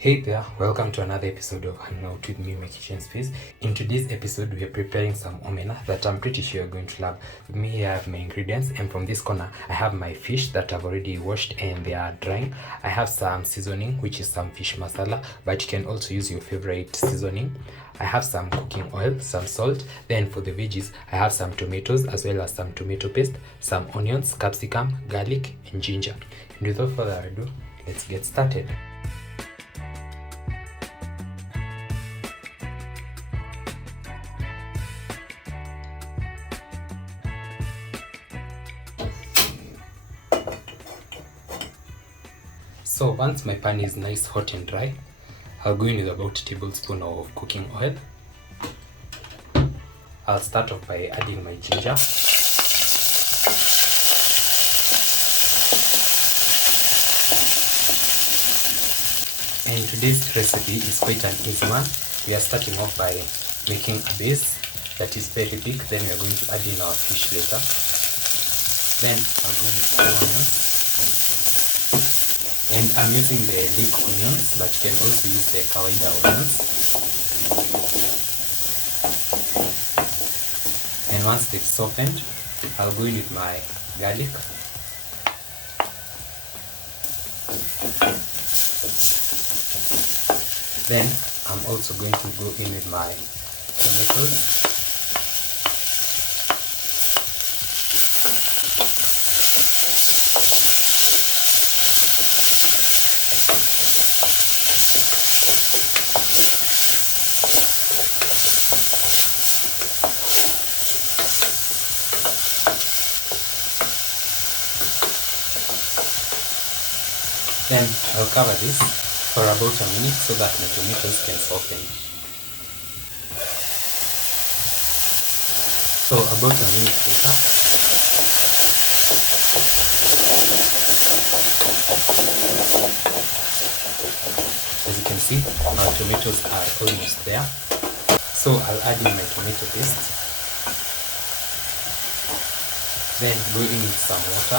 Hey there, welcome to another episode of Hanging Out with me, my kitchen space. In today's episode, we are preparing some omena that I'm pretty sure you're going to love. With me here I have my ingredients, and from this corner, I have my fish that I've already washed and they are drying. I have some seasoning, which is some fish masala, but you can also use your favorite seasoning. I have some cooking oil, some salt. Then for the veggies, I have some tomatoes as well as some tomato paste, some onions, capsicum, garlic, and ginger. And without further ado, let's get started. So once my pan is nice, hot and dry, I'll go in with about a tablespoon of cooking oil. I'll start off by adding my ginger. And today's recipe is quite an easy one. We are starting off by making a base that is very thick. Then we are going to add in our fish later. Then I'll go in with the onions. And I'm using the leek onions, but you can also use the kawaida onions. And once they've softened, I'll go in with my garlic. Then I'm also going to go in with my tomatoes. Then I'll cover this for about a minute so that my tomatoes can soften. So about a minute later, as you can see, our tomatoes are almost there. So I'll add in my tomato paste. Then go in with some water.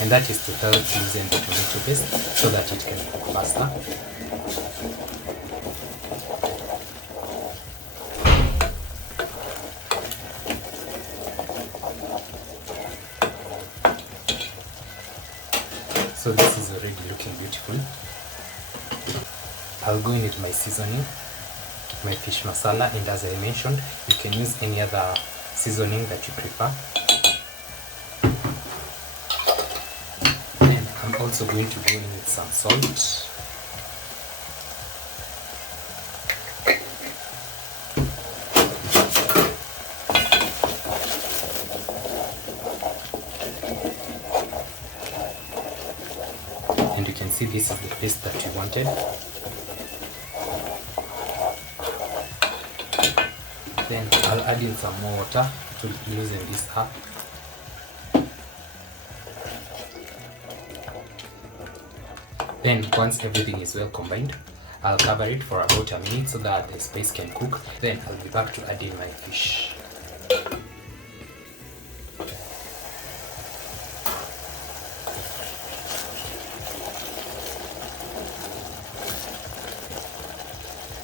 And that is to help loosen the tomato paste so that it can cook faster. So this is already looking beautiful. I'll go in with my seasoning, my fish masala, and as I mentioned, you can use any other seasoning that you prefer. I'm also going to go in with some salt. And you can see this is the paste that we wanted. Then I'll add in some more water to loosen this up. Then once everything is well combined, I'll cover it for about a minute so that the spice can cook. Then I'll be back to add in my fish.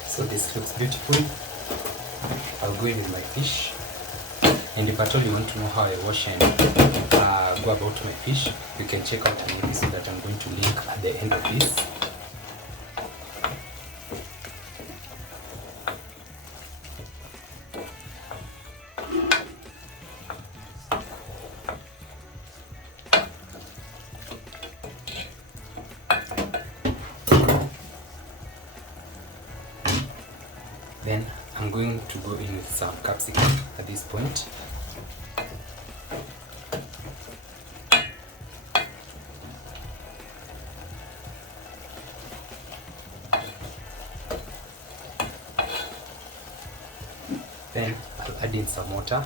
So this looks beautiful. I'll go in with my fish. And if at all you want to know how I wash and go about my fish, you can check out an episode that I'm going to link at the end of this. Then I'm going to go in with some capsicum at this point. Then I'll add in some water.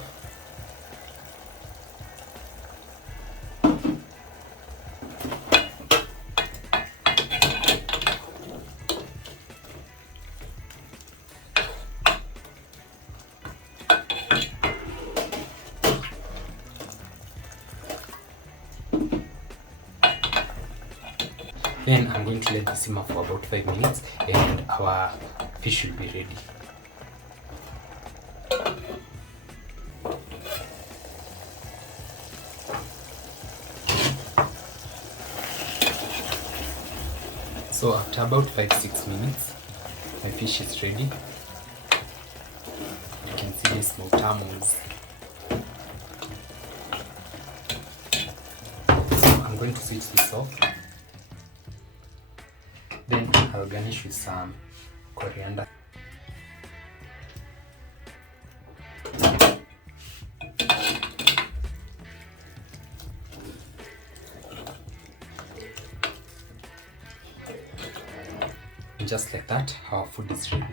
Then I'm going to let this simmer for about 5 minutes and our fish will be ready. So after about 5-6 minutes, my fish is ready. You can see the small tamus. So I'm going to switch this off. Then I'll garnish with some coriander. And just like that, our food is ready.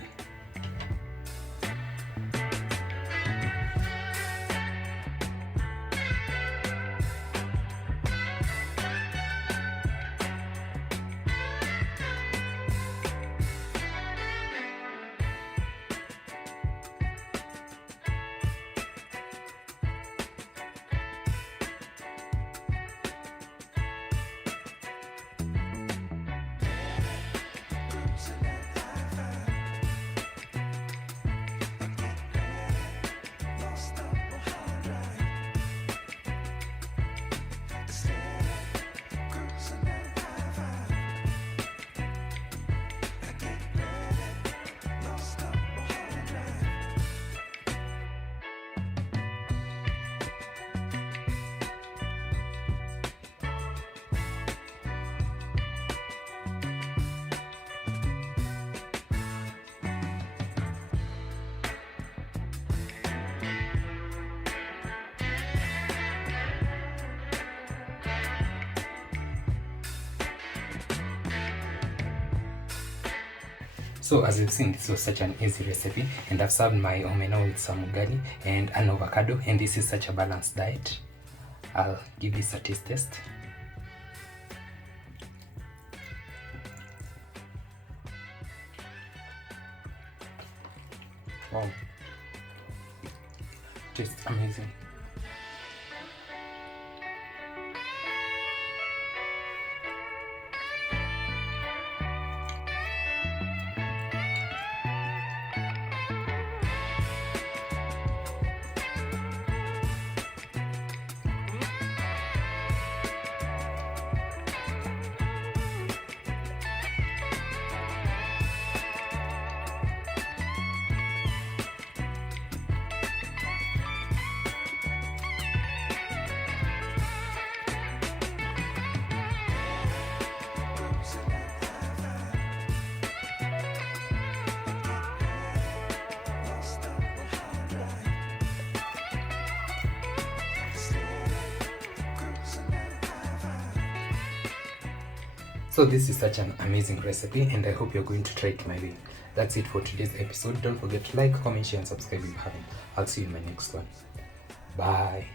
So as you've seen, this was such an easy recipe, and I've served my omena with some ugali and an avocado, and this is such a balanced diet. I'll give this a taste test. Wow, tastes amazing. So this is such an amazing recipe, and I hope you're going to try it my way. That's it for today's episode. Don't forget to like, comment, share and subscribe if you haven't. I'll see you in my next one. Bye.